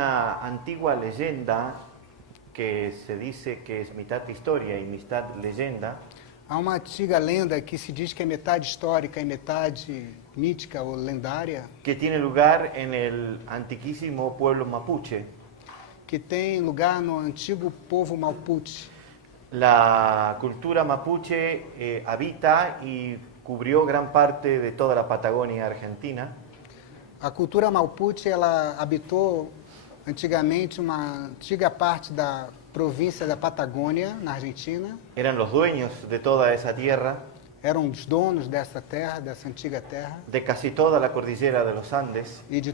Una antigua leyenda que se dice que es mitad historia y mitad leyenda, Há uma antiga lenda que se diz que é metade histórica e metade mítica ou lendária, que tiene lugar en el antiquísimo pueblo mapuche. que tem lugar no antigo povo Mapuche. La cultura mapuche habita y cubrió gran parte de toda la Patagonia argentina. A cultura Mapuche, ela habitou antigamente uma antiga parte da província da Patagônia, na Argentina. Eran los dueños de toda esa tierra, Eram os donos dessa terra, dessa antiga terra, de casi toda la cordillera de los Andes, e de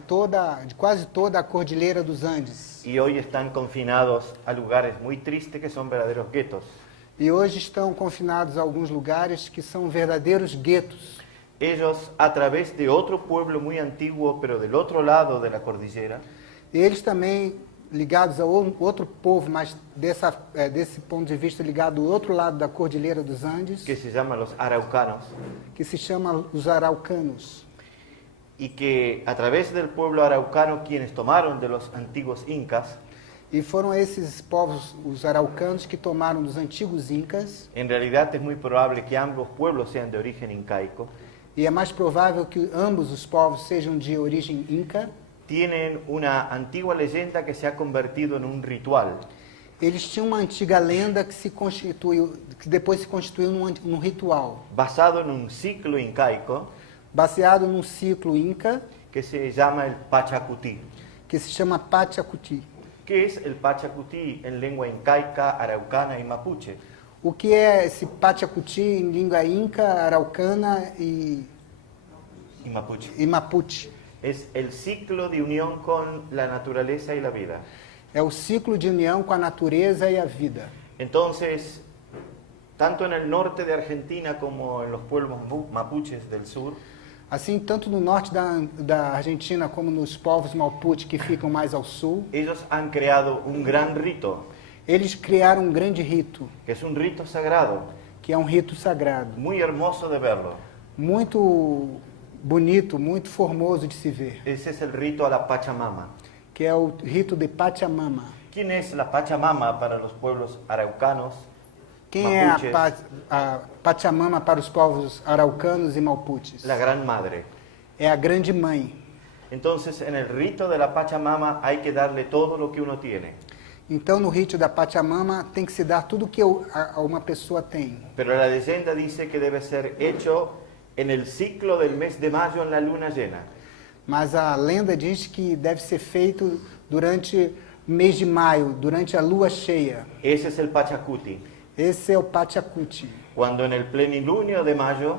quase toda a Cordilheira dos Andes. y hoy están confinados a lugares muy tristes que son verdaderos guetos. E hoje estão confinados a alguns lugares que são verdadeiros guetos. Ellos, a través de otro pueblo muy antiguo, pero del otro lado de la cordillera, E eles também, ligados a outro povo, mas desse ponto de vista ligado ao outro lado da Cordilheira dos Andes, que se llaman los araucanos, que se chama os Araucanos. y que a través del pueblo araucano, quienes tomaron de los antiguos incas, E foram esses povos, os Araucanos, que tomaram dos antigos Incas, en realidad es muy probable que ambos pueblos sean de origen incaico, e é mais provável que ambos os povos sejam de origem Inca. tienen una antigua leyenda que se ha convertido en un ritual. Eles tinham uma antiga lenda que depois se constituiu num ritual, Basado en un ciclo incaico baseado num ciclo Inca, que se llama el Pachacuti. que se chama Pachacuti. ¿Qué es el Pachacuti en lengua incaica, araucana y mapuche? O que é esse Pachacuti em língua Inca, Araucana Y mapuche. e Mapuche? Es el ciclo de unión con la naturaleza y la vida. É o ciclo de união com a natureza e a vida. Entonces, tanto en el norte de Argentina como en los pueblos mapuches del sur, Assim, tanto no norte da Argentina como nos povos Mapuche que ficam mais ao sul, ellos han creado un gran rito, eles criaram um grande rito, que es un rito sagrado, que é um rito sagrado, muy hermoso de verlo. muito bonito, muito formoso de se ver, Ese es el rito a la Pachamama. que é o rito de Pachamama. ¿Quién es la Pachamama para los pueblos araucanos, Quem é mapuches? a Pachamama para os povos araucanos e mapuches? La Gran Madre. É a grande mãe. Entonces, en el rito de la Pachamama hay que darle todo lo que uno tiene. Então, no rito da Pachamama, tem que se dar tudo que uma pessoa tem. Pero la leyenda dice que debe ser hecho en el ciclo del mes de mayo en la luna llena. Mas a lenda diz que deve ser feito durante o mês de maio, durante a lua cheia. Ese es el Pachacuti. Esse é o Pachacuti. Cuando en el plenilunio de mayo,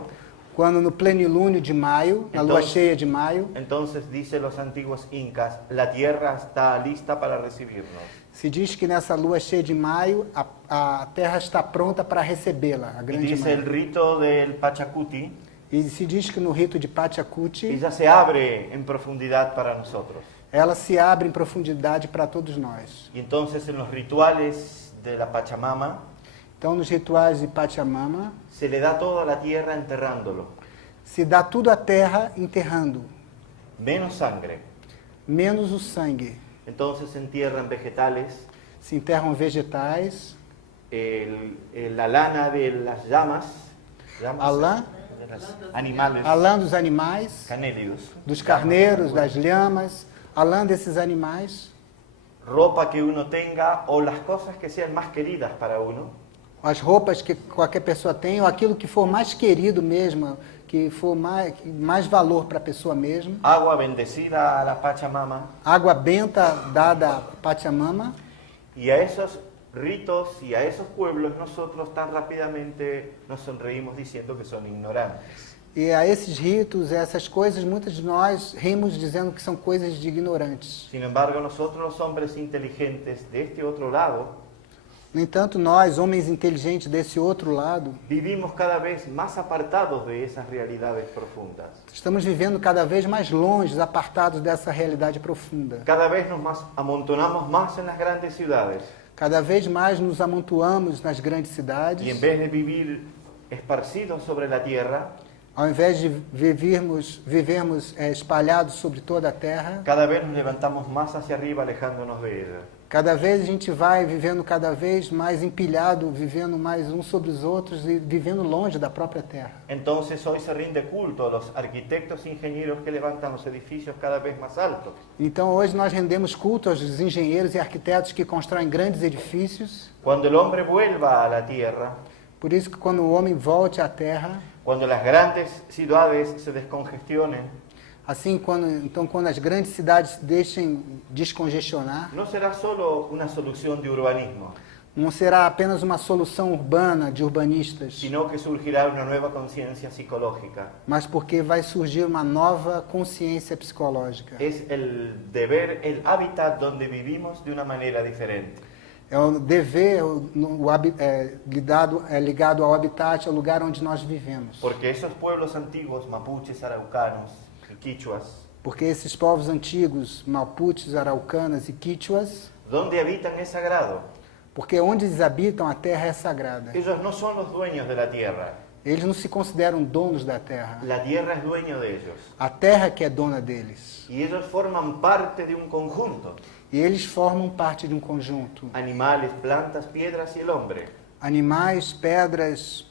Quando no plenilúnio de maio, na lua cheia de maio, entonces dicen los antiguos incas, la tierra está lista para recibirnos. se diz que nessa lua cheia de maio, a terra está pronta para recebê-la, a Y grande dice el mãe. rito del Pachacuti, E se diz que no rito de Pachacuti, ella se abre en profundidad para nosotros. ela se abre em profundidade para todos nós. Y entonces en los rituales de la Pachamama, Então, nos rituais de Pachamama, se le da toda la tierra enterrándolo, se dá tudo à terra enterrando, menos sangre. menos o sangue. Entonces se entierran vegetales, Se enterram vegetais, la lana de las llamas, a lã, de los animales a lã dos animais, canélidos, dos carneiros, das lhamas, a lã desses animais, ropa que uno tenga o las cosas que sean más queridas para uno, as roupas que qualquer pessoa tem, ou aquilo que for mais querido mesmo, que for mais valor para a pessoa mesmo, agua bendecida a la Pachamama, água benta dada a Pachamama, y a esos ritos y a esos pueblos nosotros tan rápidamente nos sonreímos diciendo que son ignorantes. e a esses ritos, a essas coisas, muitos de nós rimos dizendo que são coisas de ignorantes. Sin embargo, nosotros los hombres inteligentes de este otro lado, No entanto, nós, homens inteligentes desse outro lado, vivimos cada vez más apartados de esas realidades profundas. estamos vivendo cada vez mais longe, apartados dessa realidade profunda. Cada vez nos amontonamos más en las grandes ciudades Cada vez mais nos amontoamos nas grandes cidades. y en vez de vivir esparcidos sobre la tierra, Ao invés de vivermos espalhados sobre toda a terra, cada vez nos levantamos más hacia arriba, alejándonos de ella. cada vez a gente vai vivendo cada vez mais empilhado, vivendo mais uns sobre os outros e vivendo longe da própria terra. Entonces hoy se rinde culto a los arquitectos e ingenieros que levantan los edificios cada vez más altos. Então hoje nós rendemos culto aos engenheiros e arquitetos que constroem grandes edifícios. Cuando el hombre vuelva a la tierra, Por isso que quando o homem volte à terra, cuando las grandes ciudades se descongestionen, assim quando as grandes cidades deixem descongestionar, no será solo una solución de urbanismo, não será apenas uma solução urbana de urbanistas, sino que surgirá una nueva conciencia psicológica. mas porque vai surgir uma nova consciência psicológica. Es el de ver el hábitat donde vivimos de una manera diferente. É o dever ligado ao habitat, ao lugar onde nós vivemos. Porque esos pueblos antiguos, mapuches, araucanos y quichuas, Porque esses povos antigos, mapuches, araucanas e quichuas, donde habitan es sagrado. porque onde eles habitam a terra é sagrada. Ellos no son los dueños de la tierra, Eles não se consideram donos da terra. la tierra es dueño de ellos. A terra que é dona deles. Y ellos forman parte de un conjunto. E eles formam parte de um conjunto. Animales, plantas, piedras y el hombre. Animais, pedras,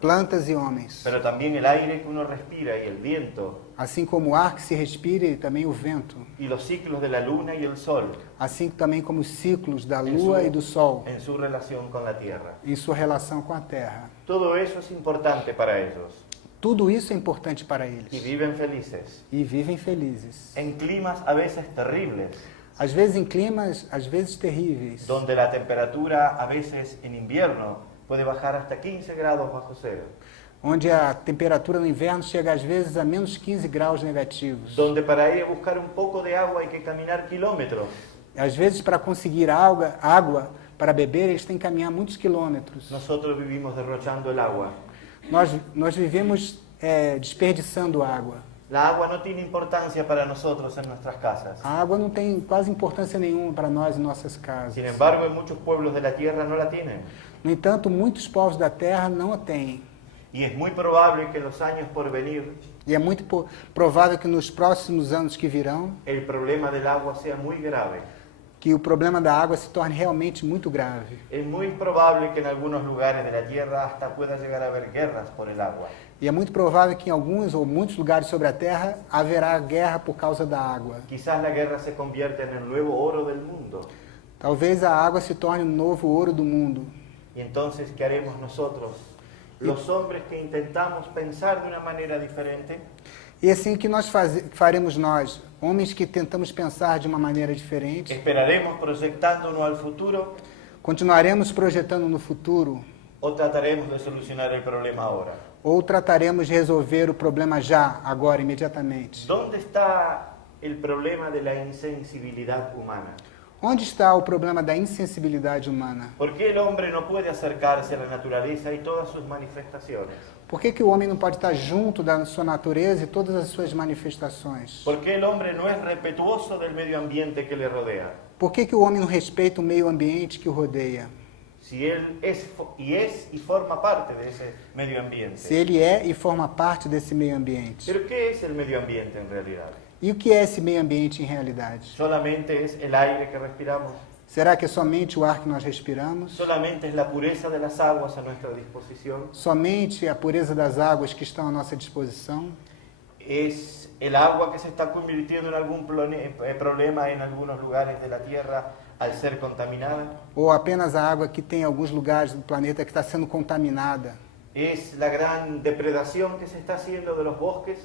plantas e homens. Pero también el aire que uno respira y el viento. Assim como o ar que se respira e também o vento. Y los ciclos de la luna y el sol Assim também como os ciclos da lua e do sol en su relación con la tierra. em sua relação com a terra. Todo eso es importante para ellos. Tudo isso é importante para Y eles. viven felices. E vivem felizes. En climas a veces terribles, Às vezes em climas, às vezes terríveis. donde la temperatura a veces en invierno puede bajar hasta 15 grados bajo cero. Onde a temperatura no inverno chega às vezes a menos 15 graus negativos. Donde para ir a buscar un poco de agua hay que caminar kilómetros. Às vezes, para conseguir água para beber, eles têm que caminhar muitos quilômetros. Nosotros vivimos derrochando el agua. Nós vivemos desperdiçando água. La agua no tiene importancia para nosotros en nuestras casas. A água não tem quase importância nenhuma para nós em nossas casas. Sin embargo, en muchos pueblos de la tierra no la tienen. No entanto, muitos povos da terra não a têm. Y es muy probable que en los años por venir E é muito provável que nos próximos anos que virão, el problema del agua sea muy grave. que o problema da água se torne realmente muito grave. Es muy probable que en algunos lugares de la tierra hasta pueda llegar a haber guerras por el agua. E é muito provável que em alguns ou muitos lugares sobre a terra haverá guerra por causa da água. Quizás la guerra se convierta en el nuevo oro del mundo. Talvez a água se torne o novo ouro do mundo. Y entonces, ¿qué haremos nosotros? Los hombres que intentamos pensar de una manera diferente, E assim que nós faremos nós, homens que tentamos pensar de uma maneira diferente, ¿esperaremos proyectándonos al futuro continuaremos projetando no futuro o trataremos de solucionar el problema ahora? ou trataremos de resolver o problema já, agora, imediatamente? ¿Dónde está el problema de la insensibilidad humana? Onde está o problema da insensibilidade humana? ¿Por qué el hombre no puede acercarse a la naturaleza y todas sus manifestaciones? Por que o homem não pode estar junto da sua natureza e todas as suas manifestações? ¿Por qué el hombre no es respetuoso del medio ambiente que le rodea? Por que o homem não respeita o meio ambiente que o rodeia? Si él es y forma parte de ese medio ambiente. Se ele é e forma parte desse meio ambiente. ¿Pero qué es el medio ambiente en realidad? E o que é esse meio ambiente em realidade? ¿Solamente es el aire que respiramos? Será que é somente o ar que nós respiramos? ¿Solamente es la pureza de las aguas a nuestra disposición? Somente a pureza das águas que estão à nossa disposição? ¿Es el agua que se está convirtiendo en algún problema en algunos lugares de la Tierra al ser contaminada? Ou apenas a água que tem em alguns lugares do planeta que está sendo contaminada? ¿Es la gran depredación que se está haciendo de los bosques?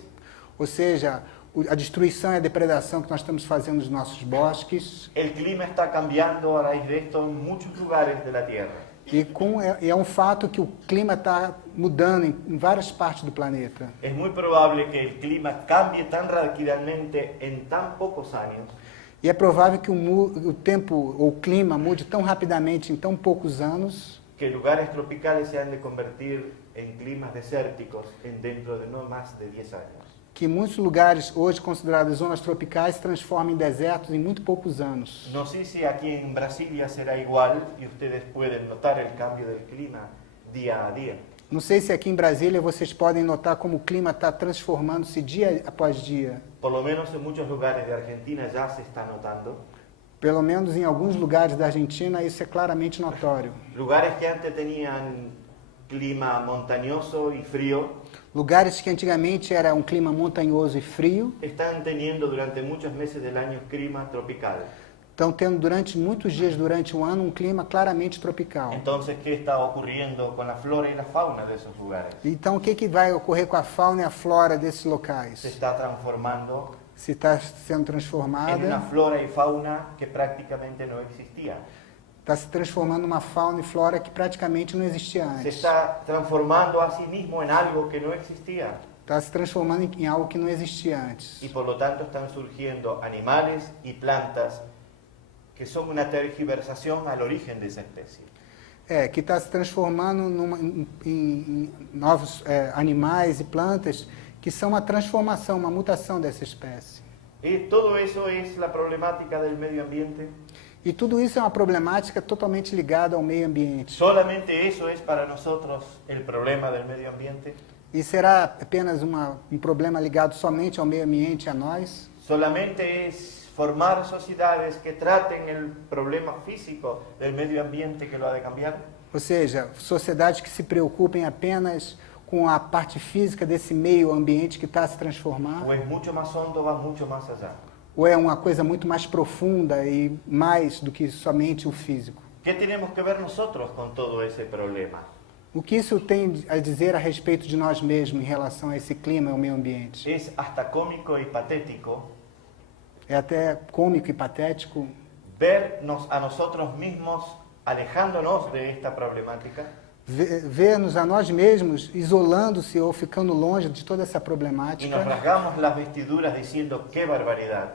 Ou seja, a destruição e a depredação que nós estamos fazendo dos nossos bosques? El clima está cambiando a raíz de esto en muchos lugares de la Tierra. E é um fato que o clima está mudando em várias partes do planeta. Es muy probable que el clima cambie tan radicalmente en tan pocos años E é provável que o tempo ou o clima mude tão rapidamente em tão poucos anos que lugares tropicales se han de convertir en climas desérticos dentro de no más de 10 años. que muitos lugares hoje considerados zonas tropicais se transformam em desertos em muito poucos anos. No sé si aquí en Brasilia será igual y ustedes pueden notar el cambio del clima día a día. Não sei se aqui em Brasília vocês podem notar como o clima está transformando-se dia após dia. Por lo menos en muchos lugares de Argentina ya se está notando. Pelo menos em alguns lugares da Argentina isso é claramente notório. Lugares que antes tenían clima montañoso y frío, Lugares que antigamente era um clima montanhoso e frio, están teniendo durante muchos meses del año clima tropical. estão tendo durante muitos dias durante o ano um clima claramente tropical. Entonces, ¿qué está ocurriendo con la flora y la fauna de esos lugares? Então, o que vai ocorrer com a fauna e a flora desses Se locais? está transformando Se está sendo en una transformada, flora y fauna que prácticamente no existía. está se transformando numa fauna e flora que praticamente não existia Se antes. está transformando a sí mismo en algo que no existía. Está se transformando em algo que não existia antes. Y por lo tanto están surgiendo animales y plantas que son una tergiversación al origen de esa especie. Que está se transformando em novos animais e plantas que são uma transformação, uma mutação dessa espécie. Y todo eso es la problemática del medio ambiente. E tudo isso é uma problemática totalmente ligada ao meio ambiente. ¿Solamente eso es para nosotros el problema del medio ambiente? E será apenas um problema ligado somente ao meio ambiente, a nós? ¿Solamente es formar sociedades que traten el problema físico del medio ambiente que lo ha de cambiar? Ou seja, sociedades que se preocupem apenas com a parte física desse meio ambiente que está a se transformar? ¿O es mucho más hondo, va mucho más allá? Ou é uma coisa muito mais profunda e mais do que somente o físico? ¿Qué tenemos que ver nosotros con todo ese problema? O que isso tem a dizer a respeito de nós mesmos em relação a esse clima e ao meio ambiente? Es hasta cómico y patético É até cômico e patético vernos a nosotros mismos alejándonos de esta problemática ver-nos a nós mesmos isolando-se ou ficando longe de toda essa y nos problemática rasgamos las vestiduras diciendo qué barbaridad.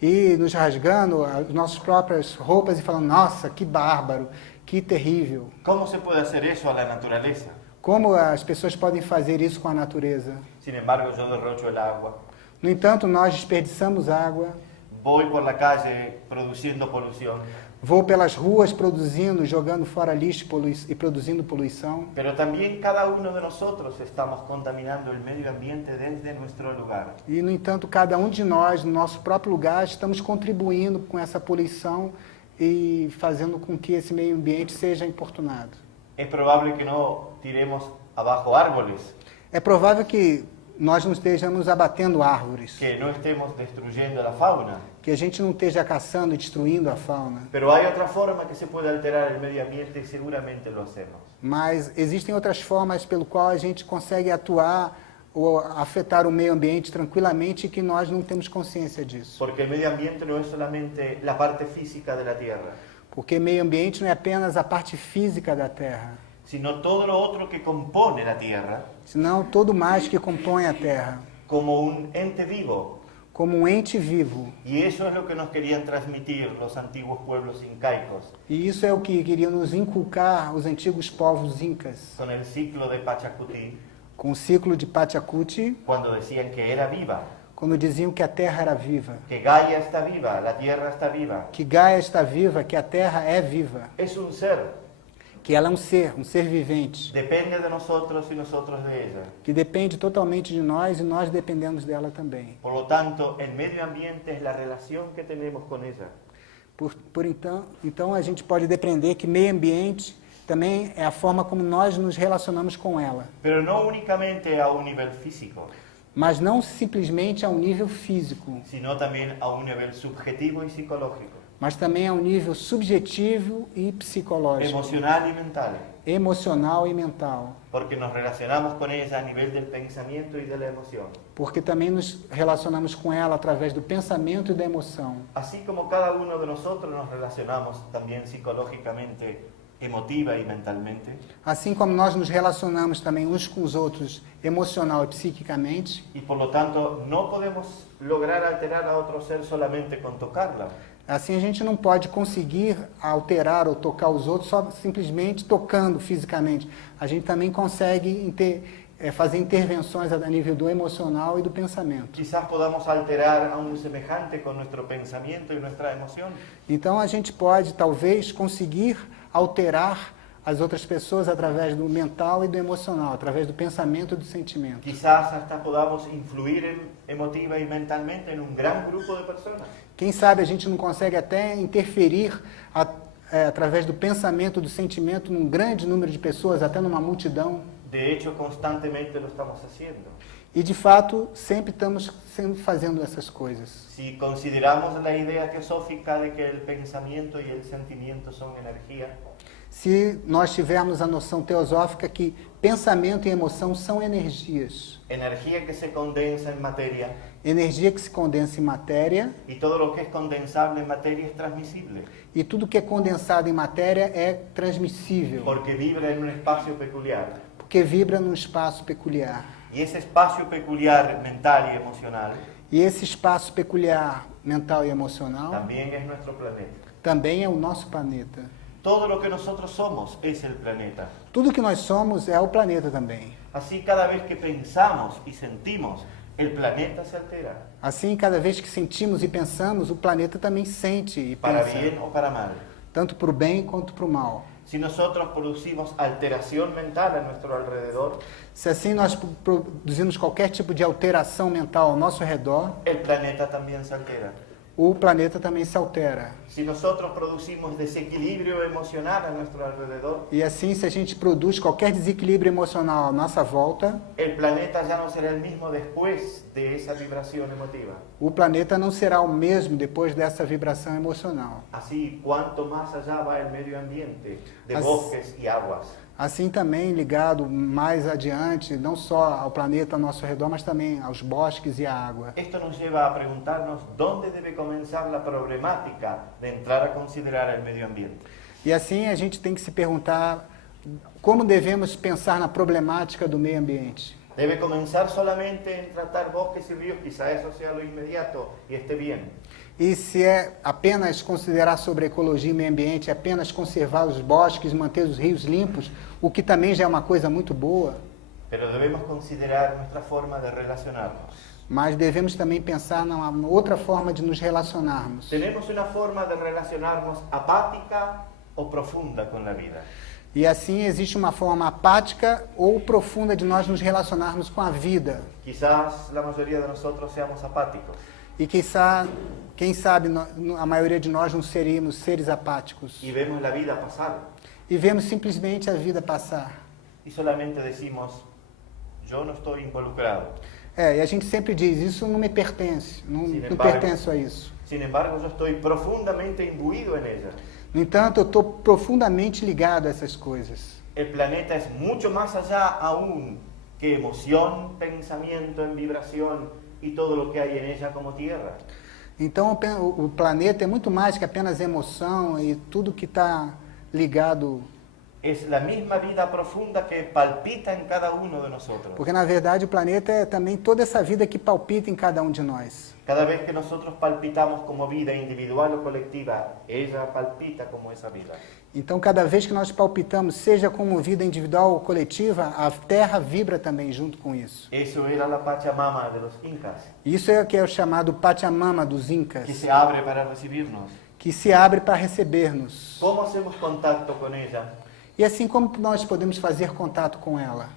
e nos rasgando as nossas próprias roupas e falando, nossa, que bárbaro, que terrível. ¿Cómo se puede hacer eso a la naturaleza? Como as pessoas podem fazer isso com a natureza? Sin embargo, yo derrocho el agua, No entanto, nós desperdiçamos água, voy por la calle produciendo polución, vou pelas ruas produzindo, jogando fora lixo e produzindo poluição. pero también cada uno de nosotros estamos contaminando el medio ambiente desde nuestro lugar. E, no entanto, cada um de nós, no nosso próprio lugar, estamos contribuindo com essa poluição e fazendo com que esse meio ambiente seja importunado. Es probable que no tiremos abajo árboles, É provável que nós não estejamos abatendo árvores, que no estemos destruyendo la fauna, que a gente não esteja caçando e destruindo a fauna, pero hay otra forma que se puede alterar el medio ambiente y seguramente lo hacemos. mas existem outras formas pelo qual a gente consegue atuar ou afetar o meio ambiente tranquilamente e que nós não temos consciência disso. Porque el medio ambiente no es solamente la parte física de la Tierra, Porque meio ambiente não é apenas a parte física da Terra, sino todo lo otro que compone la Tierra senão todo mais que compõe a Terra, como un ente vivo. como um ente vivo. Y eso es lo que nos querían transmitir los antiguos pueblos incaicos E isso é o que queriam nos inculcar os antigos povos incas, con el ciclo de Pachacuti, com o ciclo de Pachacuti, cuando decían que era viva, quando diziam que a Terra era viva, que Gaia está viva, la Tierra está viva. que Gaia está viva, que a Terra é viva, Es un ser, que ela é um ser vivente, depende de nosotros y nosotros de ella. que depende totalmente de nós e nós dependemos dela também. Por lo tanto, el medio ambiente es la relación que tenemos con ella. Então a gente pode depender que meio ambiente também é a forma como nós nos relacionamos com ela, Pero no únicamente a un nivel físico, mas não simplesmente a um nível físico, sino también a un nivel subjetivo y psicológico, mas também a um nível subjetivo e psicológico, emocional y mental, emocional e mental, porque nos relacionamos con ella a nivel del pensamiento y de la emoción. porque também nos relacionamos com ela através do pensamento e da emoção. Así como cada uno de nosotros nos relacionamos también psicológicamente, emotiva y mentalmente, Assim como nós nos relacionamos também uns com os outros emocional e psiquicamente, y por lo tanto no podemos lograr alterar a otro ser solamente con tocarla. assim a gente não pode conseguir alterar ou tocar os outros só simplesmente tocando fisicamente. A gente também consegue fazer intervenções a nível do emocional e do pensamento. Quizás podamos alterar a un semejante con nuestro pensamiento y nuestra emoción. Então a gente pode talvez conseguir alterar as outras pessoas através do mental e do emocional, através do pensamento e do sentimento. Quizás hasta podamos influir emotiva y mentalmente en un gran grupo de personas. Quem sabe a gente não consegue até interferir através do pensamento, do sentimento, num grande número de pessoas, até numa multidão. De hecho, constantemente lo estamos haciendo. E, de fato, sempre estamos fazendo essas coisas. Si consideramos la idea teosófica de que el pensamiento y el sentimiento son energía, Se nós tivermos a noção teosófica que pensamento e emoção são energias, energía que se condensa en materia, energia que se condensa em matéria, y todo lo que es condensable en materia es transmisible, e tudo que é condensado em matéria é transmissível, porque vibra en un espacio peculiar. porque vibra num espaço peculiar. Y ese espacio peculiar mental y emocional E esse espaço peculiar mental e emocional también es nuestro planeta. também é o nosso planeta. Todo lo que nosotros somos es el planeta. Tudo que nós somos é o planeta também. Así, cada vez que pensamos y sentimos, el planeta se altera, Assim, cada vez que sentimos e pensamos, o planeta também sente e para pensa, bien o para mal. tanto para o bem quanto para o mal. Si nosotros producimos alteración mental a nuestro alrededor, Se assim nós produzimos qualquer tipo de alteração mental ao nosso redor, el planeta también se altera. o planeta também se altera. Si nosotros producimos desequilibrio emocional a nuestro alrededor, E assim, se a gente produz qualquer desequilíbrio emocional à nossa volta, el planeta ya no será el mismo después de esa vibración emotiva. o planeta não será o mesmo depois dessa vibração emocional. Así, cuanto más allá va el medio ambiente de As- bosques y aguas, Assim também ligado mais adiante, não só ao planeta ao nosso redor, mas também aos bosques e à água. esto nos lleva a preguntarnos dónde debe comenzar la problemática de entrar a considerar el medio ambiente. E assim a gente tem que se perguntar como devemos pensar na problemática do meio ambiente. Debe comenzar solamente en tratar bosques y ríos, quizá eso sea lo inmediato y esté bien. E se é apenas considerar sobre ecologia e meio ambiente, apenas conservar os bosques, manter os rios limpos, o que também já é uma coisa muito boa, Pero debemos considerar nuestra forma de relacionarnos. mas devemos também pensar numa outra forma de nos relacionarmos. Tenemos una forma de relacionarnos apática o profunda con la vida. E assim existe uma forma apática ou profunda de nós nos relacionarmos com a vida. Quizás la mayoría de nosotros seamos apáticos. E quem sabe, a maioria de nós não seríamos seres apáticos. Y vemos la vida pasar E vemos simplesmente a vida passar. y solamente decimos, yo no estoy involucrado. E a gente sempre diz, isso não me pertence, não pertenço a isso. Sin embargo, yo estoy profundamente imbuido en ella. No entanto, eu estou profundamente ligado a essas coisas. El planeta es mucho más allá aún que emoción, pensamiento en vibración y todo lo que hay en ella como tierra. Então, o planeta é muito mais que apenas emoção e tudo que está ligado, Es la misma vida profunda que palpita en cada uno de nosotros. porque na verdade o planeta é também toda essa vida que palpita em cada um de nós. Cada vez que nosotros palpitamos como vida individual o colectiva, ella palpita como esa vida. Então, cada vez que nós palpitamos, seja como vida individual ou coletiva, a Terra vibra também junto com isso. Eso era la Pachamama de los incas, Isso é o que é o chamado Pachamama dos Incas, que se abre para recibirnos. que se abre para receber-nos. ¿Cómo hacemos contacto con ella? E assim, como nós podemos fazer contato com ela?